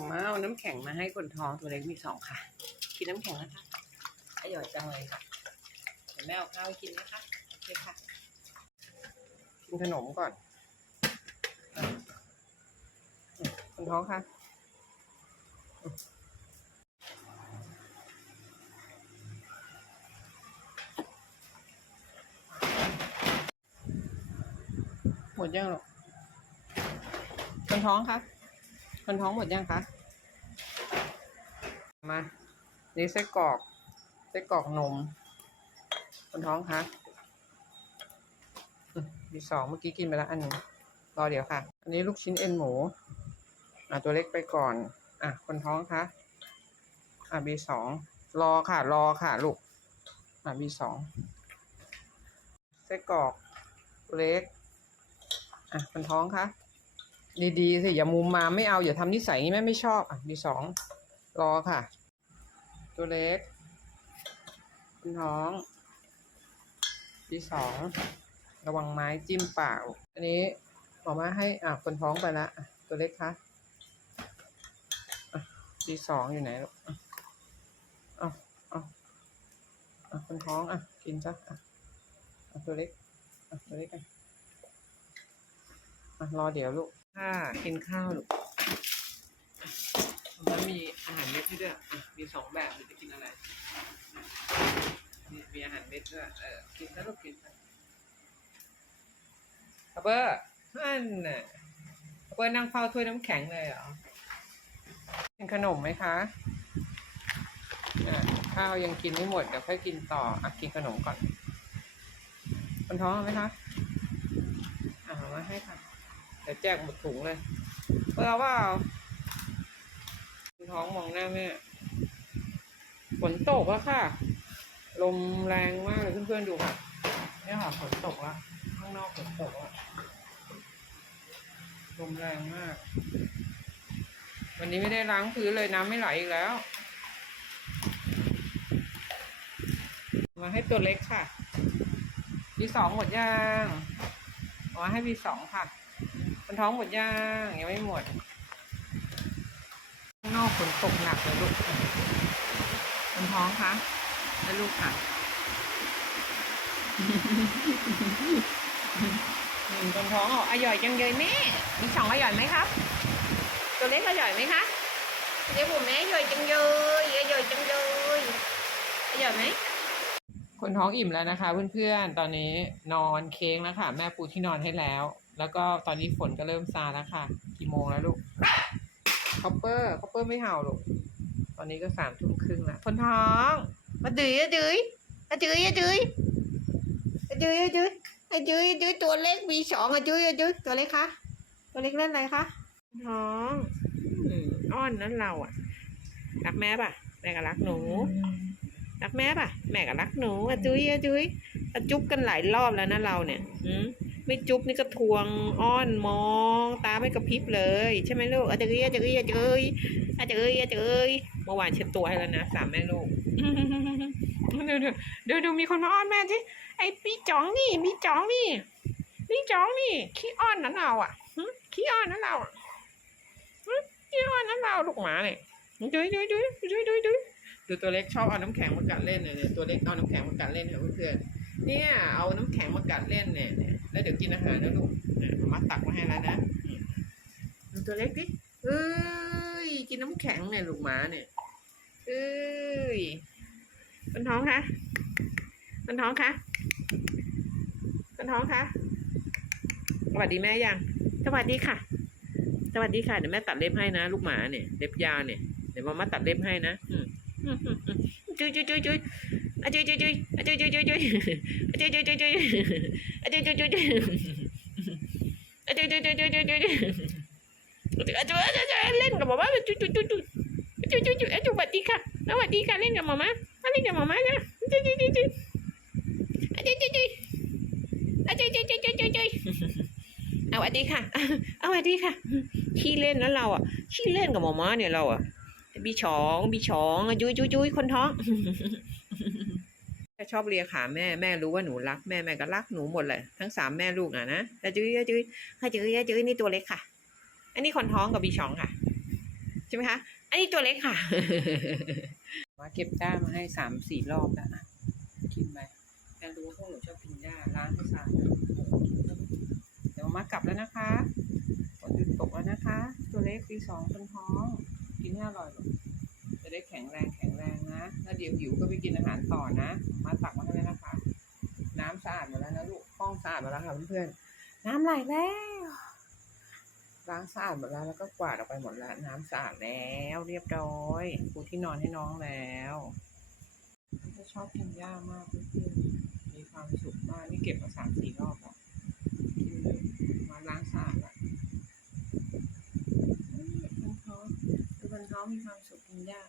บอกมาเอาน้ำแข็งมาให้คนท้องตัวเล็กมีสองค่ะ กินน้ำแข็งนะคะอร่อยจังเลยค่ะเดี๋ยวแม่เอาข้าวให้กินนะคะโอเคค่ะกินขนมก่อนอะอืมคนท้องค่ะอืมหมดยังหรอคนท้องคะ คนท้องหมดยังคะ มานี่ไส้กรอกไส้กรอกนม คนท้องคะมีสองเมื่อกี้กินไปแล้วอันนึงรอเดี๋ยวค่ะ อันนี้ลูกชิ้นเอ็นหมู อะตัวเล็กไปก่อน อะ คนท้องคะอะบีสองรอค่ะ รอค่ะลูก อะบีสองไส้กรอกตัวเล็ก อะคนท้องคะ ดีๆสิอย่ามุมมาไม่เอาอย่าทำนิสัยนี้แม่ไม่ชอบอะบีสองรอค่ะ ตัวเล็กคนท้องบีสองระวังไม้จิ้มปากอันนี้หมอมาให้อะคนท้องไปละตัวเล็กคะอะทีสองอยู่ไหนลูกอะเอาเอาอะคนท้องอะกินซะอะอะตัวเล็กอะตัวเล็กอะอะรอเดี๋ยวลูก ค่ะกินข้าวลูกแล้วมีอาหารเม็ดให้ด้วยอะมีสองแบบหรือจะกินอะไรนี่มีอาหารเม็ดด้วยเออกินซะลูกกินซะคับเบอร์นั่นน่ะคับเบอร์นั่งเฝ้าถ้วยน้ำแข็งเลยเหรอกินขนมไหมคะอะข้าวยังกินไม่หมดเดี๋ยวค่อยกินต่ออะกินขนมก่อนคนท้องไหมคะอ่ามาให้ค่ะ เดี๋ยวแจกหมดถุงเลยเปล่าเปล่าท้องมองหน้าแม่ฝนตกแล้วค่ะ ลมแรงมากเลยเพื่อนๆดูค่ะนี่ค่ะฝนตกแล้วข้างนอกฝนตกอะลมแรงมาก วันนี้ไม่ได้ล้างพื้นเลยน้ำไม่ไหลอีกแล้ว มาให้ตัวเล็กค่ะวีสองหมดย่างเอามาให้วีสองค่ะ คนท้องหมดย่างยังไม่หมดข้างนอกฝนตกหนักเลยลูกคนท้องคะและลูกค่ะหนึ่งคนท้องอะอร่อยจังเลยแม่ มีสองอร่อยไหมครับ ตัวเล็กอร่อยไหมคะเดี๋ยวผมแม่อร่อยจังเลยอร่อยจังเลยอร่อยไหมคนท้องอิ่มแล้วนะคะ เพื่อนๆ ตอนนี้นอนเค้งแล้วค่ะ แม่ปูที่นอนให้แล้ว แล้วก็ตอนนี้ฝนก็เริ่มซาแล้วค่ะ กี่โมงแล้วลูกคอปเปอร์คอปเปอร์ไม่เห่าลูก ตอนนี้ก็สามทุ่มครึ่งล้วคนท้อง มาดื้อดื้อมาดื้อดื้อมาดื้อดื้ออายุอายุตัวเล็กมีสองอายุอายุตัวเล็กคะ ตัวเล็กเล่นอะไรคะท้องอืมอ้อนนั้นเราอะ รักแม่ป่ะ แม่ก็รักหนู รักแม่ป่ะ แม่ก็รักหนูอาจุยอาจุยอาจุ๊บกันหลายรอบแล้วนะเราเนี่ยอืม ไม่จุ๊บนี่ก็ทวงอ้อนมอง ตาไม่กระพริบเลย ใช่ไหมลูกอาจุยอาจุยอาจุยอาจุยอาจุยเมื่อวานเช็ดตัวให้แล้วนะสามแม่ลูกเดี๋ยวเดี๋ยวดี๋ยวเดี๋ยวมีคนมาอ้อนแม่สิไอ้พี่จ๋องนี่พี่จ๋องนี่พี่จ๋องนี่ขี้อ้อนนั้นเราอะขี้อ้อนนั้นเราอะขี้อ้อนนั้นเราลูกหมาเนี่ยดุยดุยดุยดุยดุยดุยดูตัวเล็กชอบเอาน้ำแข็งมากัดเล่นเนี่ยตัวเล็กเอาน้ำแข็งมากัดเล่นค่ะเพื่อนเนี่ยเอาน้ำแข็งมากัดเล่นเนี่ย แล้วเดี๋ยวกินอาหารนะลูกเนี่ยมามาตักมาให้แล้วนะอืมดูตัวเล็กดิเอ้ย กินน้ำแข็งเนี่ยลูกหมาเนี่ยเอ้ยมันท้องคะมันท้องคะมันท้องคะสวัสดีแม่ยังสวัสดีค่ะ สวัสดีค่ะ เดี๋ยวแม่ตัดเล็บให้นะ ลูกหมาเนี่ย เล็บยาวเนี่ย เดี๋ยวมามาตัดเล็บให้นะ อืมอืมอืมอืมจุยจุยจุยจุย อะจุยจุยจุยอะจุยจุยจุยจุยอะจุยจุยจุยจุยอะจุยจุยจุยจุยอะจุยจุยจุยจุยจุยจุยอะจุยอะจุยจุยเล่นกับหมาม่าจุยจุยจุยจุยจุยจุยจุยอะจุยสวัสดีค่ะสวัสดีค่ะเล่นกับหมาม่าเล่นกับหมาม่านะจุยจุยจุยจุยอะจุยจุยจุยอะจุยจุยจุยจุยจุยจุยเอาวัสดีค่ะเอาวัสดีค่ะขี้เล่นนะเราอะขี้เล่นกับหมอม้าเนี่ยเราอะบีช้องบีช้องจุยจุยจุยคนท้อง ชอบเลียขาแม่แม่รู้ว่าหนูรักแม่แม่ก็รักหนูหมดเลยทั้งสามแม่ลูกอะนะอะจุยอจุยอะจุยอะจุยนี่ตัวเล็กค่ะ อันนี้คนท้องกับบีชองค่ะใช่ไหมคะอันนี้ตัวเล็กค่ะมาเก็บหญ้ามาให้สามสี่รอบแล้วอะกินไปแต่รู้ว่าพวกหนูชอบกินหญ้าล้างให้สาดนะเดี๋ยวมากลับแล้วนะคะฝนหยุดตกแล้วนะคะ ตัวเล็กปีสองคนท้องกินให้อร่อยลูก จะได้แข็งแรงแข็งแรงนะแล้วเดี๋ยวหิวก็ไปกินอาหารต่อนะ มาตักมาให้แม่นะคะ น้ำสะอาดหมดแล้วนะลูกห้องสะอาดหมดแล้วค่ะเพื่อนๆน้ำไหลแล้วล้างสะอาดหมดแล้วแล้วก็กวาดออกไปหมดแล้ว น้ำสะอาดแล้วเรียบร้อยปูที่นอนให้น้องแล้วจะชอบกินหญ้ามากเพื่อนมีความสุขมากนี่เก็บมาสามสี่รอบแล้วมาล้างสะอาดละวมันท้อคือมันเขามีความสุขกินหญ้า